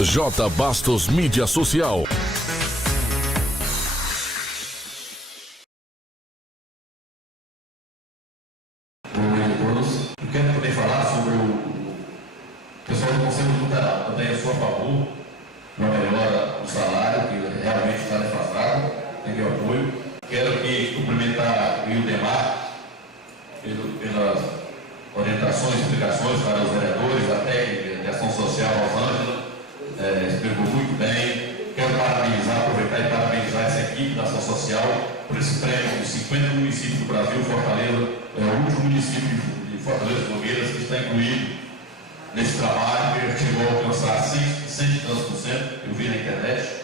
J. Bastos Mídia Social. Eu quero também falar sobre o pessoal do Conselho Tutelar. Também eu sou a favor da melhora do salário, que realmente está defasado, tem meu apoio. Quero aqui cumprimentar o Ildemar pelas orientações e explicações para os vereadores, a técnica de ação social Rosângela, explicou muito bem. Quero aproveitar e parabenizar essa equipe da ação social por esse prêmio dos 50 municípios do Brasil. Fortaleza é o último município de Fortaleza e Nogueiras que está incluído nesse trabalho, que chegou a alcançar 100 e tantos por cento, eu vi na internet.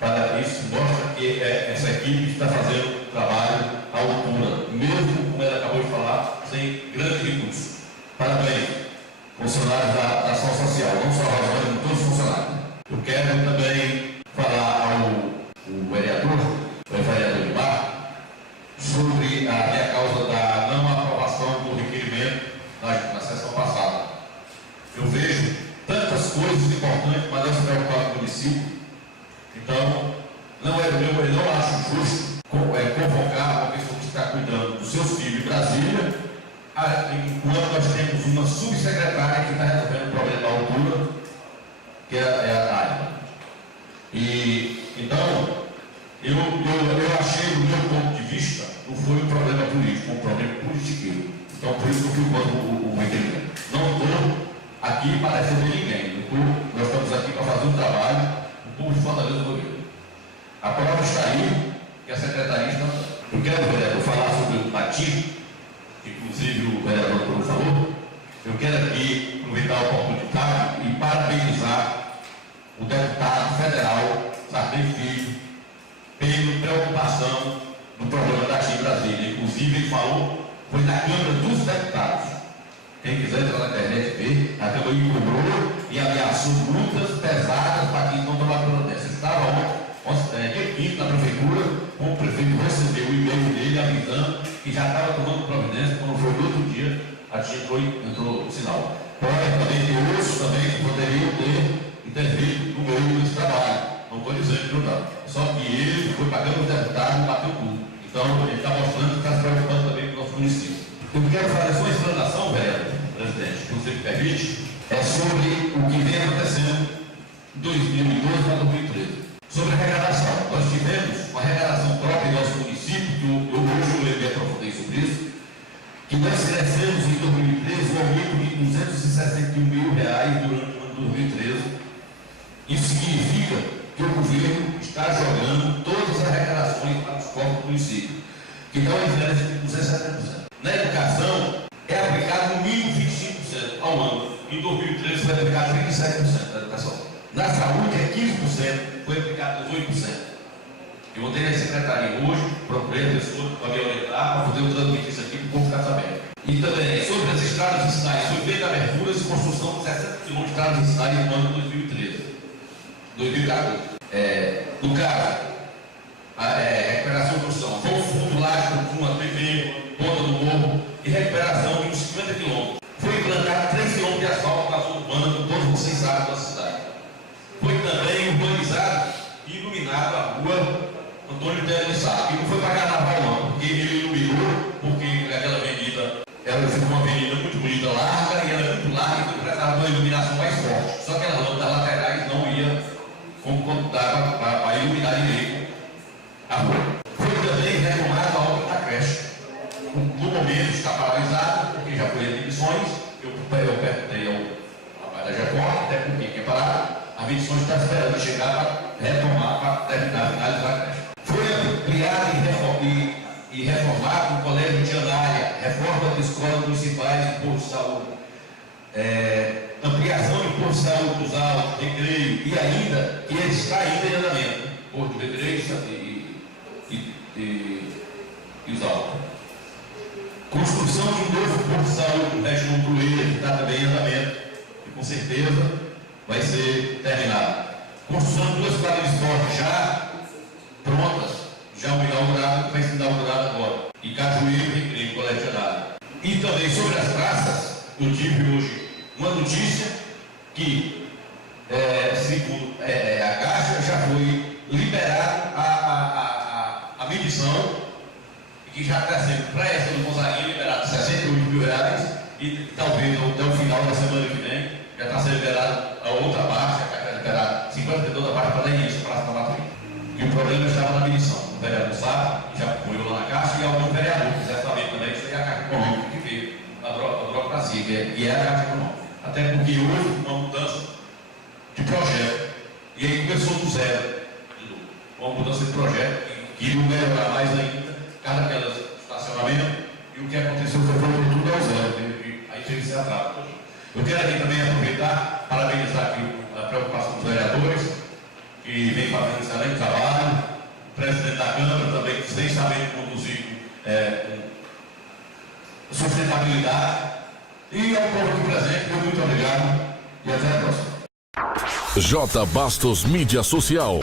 Para isso, mostra que essa equipe está fazendo trabalho à altura, mesmo, como ela acabou de falar, sem grandes recursos. Parabéns, funcionários da ação social, não só a Rosângela, mas todos os funcionários. Eu quero também falar ao vereador Ibar, sobre a minha causa da não aprovação do requerimento na sessão passada. Eu vejo tantas coisas importantes, mas não se preocupar com o município. Então, eu não acho justo convocar uma pessoa que está cuidando dos seus filhos em Brasília, enquanto nós temos uma subsecretária que está resolvendo o problema da altura, que é a Tânia. Então, eu achei, do meu ponto de vista, não foi um problema político, foi um problema politiqueiro. Então, por isso que eu fui contra o requerimento. Não estou aqui para defender ninguém. Nós estamos aqui para fazer um trabalho no povo de Fortaleza do Rio. A prova está aí, que a secretaria está. Eu quero, vereador, falar sobre o batismo, que inclusive o vereador Bruno falou. Eu quero aqui aproveitar a oportunidade e parabenizar o deputado federal Sarney Filho pela preocupação do problema da TIM Brasília. Inclusive, ele falou, foi na Câmara dos Deputados. Quem quiser entrar na internet ver, a Câmara cobrou e ameaçou multas pesadas para quem não tomar protesto. Estava ontem, na prefeitura, o prefeito recebeu o e-mail dele avisando que já estava tomando providência. Quando foi no outro dia, a TIM entrou no sinal. Pode também ter outros também que poderiam ter intervido no meio desse trabalho. Não estou dizendo que não dá. Só que ele foi pagando os deputados e bateu tudo. Então, ele está mostrando que está se preocupando também com o nosso município. Eu quero fazer só uma explanação, vereador, presidente, se você me permite, sobre o que vem acontecendo de 2012 para 2013. Sobre a arrecadação. Nós tivemos uma arrecadação própria em nosso município, que eu hoje me aprofundei sobre isso, que nós crescemos em 2013 um aumento de R$261 mil durante o ano de 2013. Isso significa que o governo está jogando todas as arrecadações para os cofres do município, que dá uma diferença de 270%. Na educação, é aplicado no mínimo 25% ao ano. Em 2013 foi aplicado 37% da educação. Na saúde é 15%, foi aplicado 18%. Eu montei na secretaria hoje, procurei a pessoa para me orientar, para poder transmitir isso aqui para o povo ficar sabendo. E também, sobre as estradas vicinais, foi feita aberturas e construção de 60 km de estradas vicinais no ano de 2014. No caso, recuperação e construção, foi um fundo lá de uma TV, Ponta do Morro, e recuperação de uns 50 km. Foi implantado 3 km de asfalto na zona urbana, como todos vocês sabem da cidade. Foi também urbanizado e iluminado a rua Antônio Télio de Sá, que não foi para carnaval não, porque ele iluminou, porque aquela avenida era uma avenida muito bonita, larga, e ela é muito larga, então precisava de uma iluminação mais forte. Só que as lâmpadas laterais não iam como dava para iluminar direito a rua. Foi também retomada a obra da creche. No momento está paralisado, porque já foi em emissões. Eu perguntei ao rapaz da Jacó, até porque quer parar. A Vidições está esperando chegar para retomar, para terminar, finalizar a creche. Foi ampliado e reformado o colégio de Andália, reforma de escolas municipais e posto de saúde, ampliação de posto de saúde dos Altos, Recreio, e ainda, que ele está ainda em andamento, Porto de Recreio e os Altos. Construção de um novo posto de saúde no Região Brueira, que está também em andamento, e com certeza vai ser terminado. Construção de duas quadras de esporte já prontas, já inaugurada, vai ser inaugurada agora, em Cajueiro, Recreio, Colégio de Andália. E também sobre as praças, eu tive hoje uma notícia que segundo a Caixa, já foi liberado a medição, que já está sendo para essa do Gonzaguinha liberado R$68 mil, e talvez até o final da semana que vem já está sendo liberado a outra parte, a Caixa vai liberar 52 da parte para dar início, para a Matuí. E o problema estava na medição. O vereador sabe, já apoiou lá na Caixa, e algum vereador quiser saber também, isso aí é a Caixa Econômica que veio, a burocracia, que é a Caixa Econômica. Até porque houve uma mudança de projeto, e aí começou do zero, de novo. Uma mudança de projeto, que iriam melhorar mais ainda, cada aquelas estacionamento, e o que aconteceu foi voltou tudo ao zero, aí teve esse atraso. Eu quero aqui também aproveitar, parabenizar aqui a preocupação dos vereadores, que vem fazendo um excelente trabalho, o presidente da Câmara também, que vocês sabem conduzir com sustentabilidade, e ao povo aqui presente, muito obrigado e até a próxima. J. Bastos Mídia Social.